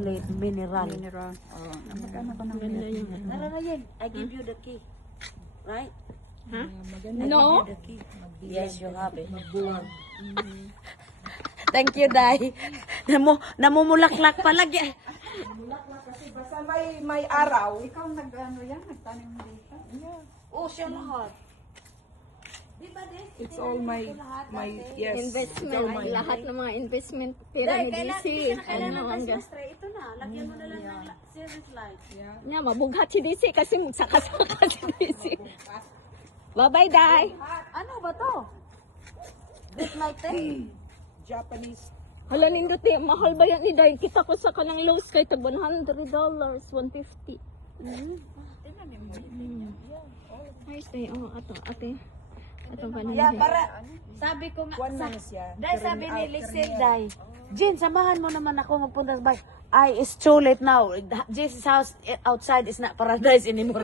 chocolate mineral. Mineral. Oh, magkano ka ng Tara na yan. I give you the key. Right? Ha? I No. give you the key. Yes, you have it. Thank you, Day. Namumulaklak palagi. Kasi basta may araw. Ikaw nag-ano yan? Nagtanim dito? Yeah. Oh, siya lahat. Diba, Des? It's all my yes. Investment. Lahat ng mga investment. Pera ni DC. Ano ang gas? Ito na. Lagyan mo na lang ng service light. Nya, mabughat si DC kasi saka-saka si DC. Bye-bye, Day. Ano ba to? This light thing? Japanese. Hala, nindot eh. Mahal ba yan ni Day? Kita ko sa kanang lows kay tag $100, 150. Ayos Day. Oh, ate. Ato ba na? Yeah, para sabi ko nga, One month siya. Dahil sabi ni Lisel, Day, Jin, samahan mo naman ako magpunta sa bar. It's too late now. Jess's house outside is not paradise anymore.